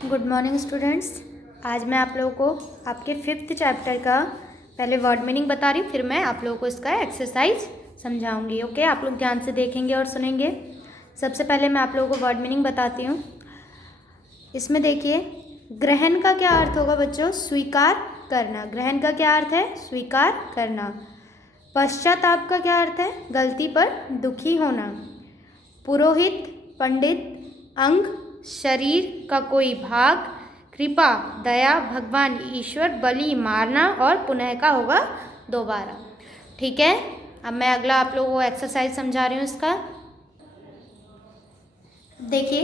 Good morning students. आज मैं आप लोगों को आपके 5th चैप्टर का पहले वर्ड मीनिंग बता रही हूँ, फिर मैं आप लोगों को इसका एक्सरसाइज समझाऊंगी। ओके, आप लोग ध्यान से देखेंगे और सुनेंगे। सबसे पहले मैं आप लोगों को वर्ड मीनिंग बताती हूँ। इसमें देखिए, ग्रहण का क्या अर्थ होगा बच्चों? स्वीकार करना। ग्रहण का क्या अर्थ है? स्वीकार करना। पश्चाताप का क्या अर्थ है? गलती पर दुखी होना। पुरोहित, पंडित, अंग, शरीर का कोई भाग, कृपा, दया, भगवान, ईश्वर, बलि, मारना और पुनः का होगा दोबारा। ठीक है, अब मैं अगला आप लोगों को एक्सरसाइज समझा रही हूँ इसका। देखिए,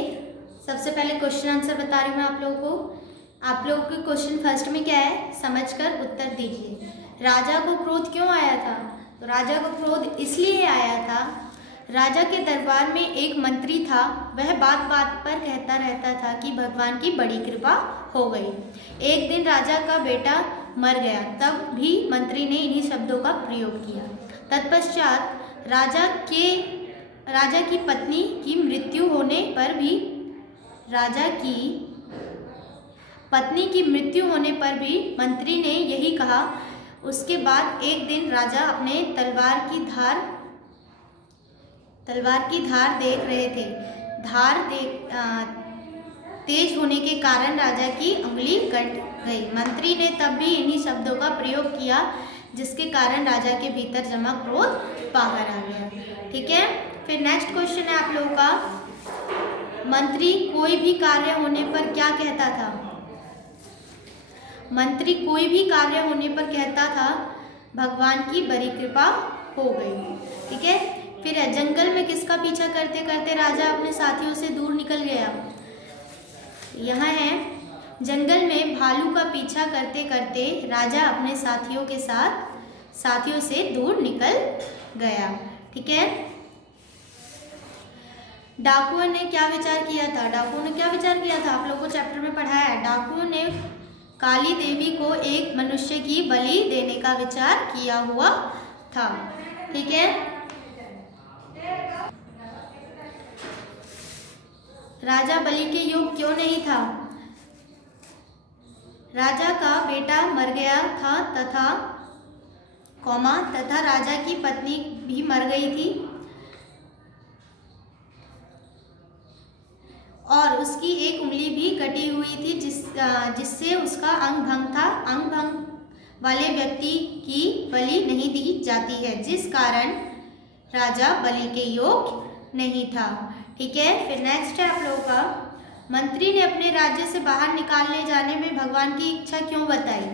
सबसे पहले क्वेश्चन आंसर बता रही हूँ मैं आप लोगों को। आप लोगों के क्वेश्चन फर्स्ट में क्या है, समझकर उत्तर दीजिए। राजा को क्रोध क्यों आया था? तो राजा को क्रोध इसलिए आया था, राजा के दरबार में एक मंत्री था, वह बात बात पर कहता रहता था कि भगवान की बड़ी कृपा हो गई। एक दिन राजा का बेटा मर गया, तब भी मंत्री ने इन्हीं शब्दों का प्रयोग किया। तत्पश्चात राजा की पत्नी की मृत्यु होने पर भी मंत्री ने यही कहा। उसके बाद एक दिन राजा अपने तलवार की धार देख रहे थे। तेज होने के कारण राजा की उंगली कट गई। मंत्री ने तब भी इन्हीं शब्दों का प्रयोग किया, जिसके कारण राजा के भीतर जमा क्रोध बाहर आ गया। ठीक है, फिर नेक्स्ट क्वेश्चन है आप लोगों का, मंत्री कोई भी कार्य होने पर क्या कहता था? मंत्री कोई भी कार्य होने पर कहता था, भगवान की बड़ी कृपा हो गई। ठीक है, फिर जंगल में किसका पीछा करते करते राजा अपने साथियों से दूर निकल गया? यहाँ है, जंगल में भालू का पीछा करते करते राजा अपने साथियों से दूर निकल गया। ठीक है, डाकुओं ने क्या विचार किया था? आप लोगों को चैप्टर में पढ़ाया है। डाकुओं ने काली देवी को एक मनुष्य की बलि देने का विचार किया हुआ था। ठीक है, राजा बलि के योग्य क्यों नहीं था? राजा का बेटा मर गया था तथा राजा की पत्नी भी मर गई थी और उसकी एक उंगली भी कटी हुई थी, जिससे उसका अंग भंग था। अंग भंग वाले व्यक्ति की बलि नहीं दी जाती है, जिस कारण राजा बलि के योग्य नहीं था। ठीक है, फिर नेक्स्ट है आप लोगों का, मंत्री ने अपने राज्य से बाहर निकालने जाने में भगवान की इच्छा क्यों बताई?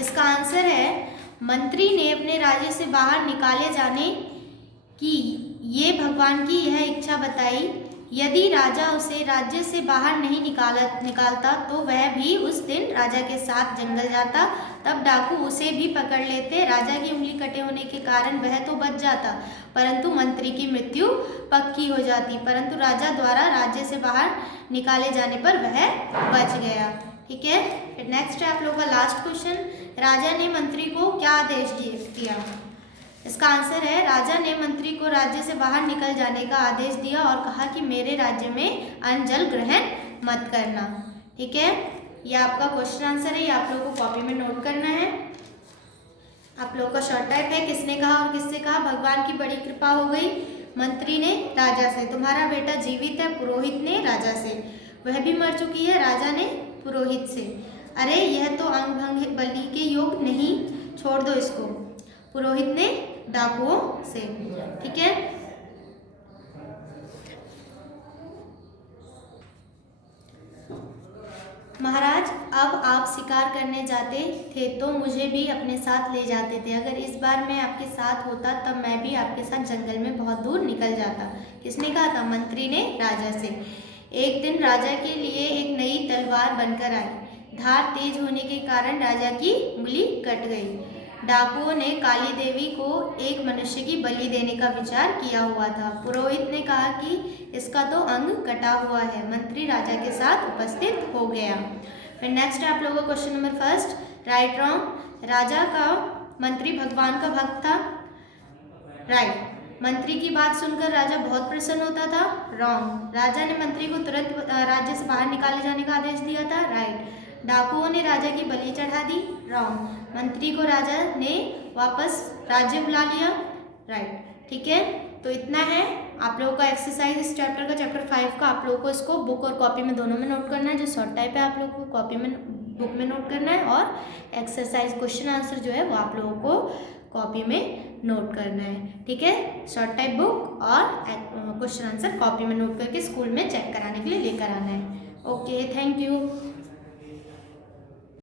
इसका आंसर है, मंत्री ने अपने राज्य से बाहर निकाले जाने की भगवान की यह इच्छा बताई। यदि राजा उसे राज्य से बाहर नहीं निकालता तो वह भी उस दिन राजा के साथ जंगल जाता, तब डाकू उसे भी पकड़ लेते। राजा की उंगली कटे होने के कारण वह तो बच जाता, परंतु मंत्री की मृत्यु पक्की हो जाती। परंतु राजा द्वारा राज्य से बाहर निकाले जाने पर वह बच गया। ठीक है, फिर नेक्स्ट है आप लोगों का लास्ट क्वेश्चन, राजा ने मंत्री को क्या आदेश दिया? इसका आंसर है, राजा ने मंत्री को राज्य से बाहर निकल जाने का आदेश दिया और कहा कि मेरे राज्य में अन्न जल ग्रहण मत करना। ठीक है, यह आपका क्वेश्चन आंसर है, ये आप लोगों को कॉपी में नोट करना है। आप लोगों का शॉर्ट टाइप है, किसने कहा और किससे कहा? भगवान की बड़ी कृपा हो गई, मंत्री ने राजा से। तुम्हारा बेटा जीवित है, पुरोहित ने राजा से। वह भी मर चुकी है, राजा ने पुरोहित से। अरे यह तो अंग भंग बलि के योग नहीं, छोड़ दो इसको। पुरोहित ने डाकुओं से। ठीक है, महाराज अब आप शिकार करने जाते थे तो मुझे भी अपने साथ ले जाते थे। अगर इस बार मैं आपके साथ होता तब मैं भी आपके साथ जंगल में बहुत दूर निकल जाता। किसने कहा था? मंत्री ने राजा से। एक दिन राजा के लिए एक नई तलवार बनकर आई। धार तेज होने के कारण राजा की उंगली कट गई। डाकुओं ने काली देवी को एक मनुष्य की बलि देने का विचार किया हुआ था। पुरोहित ने कहा कि इसका तो अंग कटा हुआ है। मंत्री राजा के साथ उपस्थित हो गया। फिर नेक्स्ट है आप लोगों का question number first, right wrong. राजा का मंत्री भगवान का भक्त था, राइट। मंत्री की बात सुनकर राजा बहुत प्रसन्न होता था। रॉन्ग। राजा ने मंत्री को तुरंत राज्य से बाहर निकाले जाने का आदेश दिया था। राइट। डाकुओं ने राजा की बलि चढ़ा दी। रॉन्ग। मंत्री को राजा ने वापस राज्य बुला लिया। राइट। ठीक है, तो इतना है आप लोगों का एक्सरसाइज इस चैप्टर का, चैप्टर 5 का। आप लोगों को इसको बुक और कॉपी में दोनों में नोट करना है। जो शॉर्ट टाइप है आप लोगों को कॉपी में बुक में नोट करना है, और एक्सरसाइज क्वेश्चन आंसर जो है वो आप लोगों को कॉपी में नोट करना है। ठीक है, शॉर्ट टाइप बुक और क्वेश्चन आंसर कॉपी में नोट करके स्कूल में चेक कराने के लिए लेकर आना है। Okay, thank you.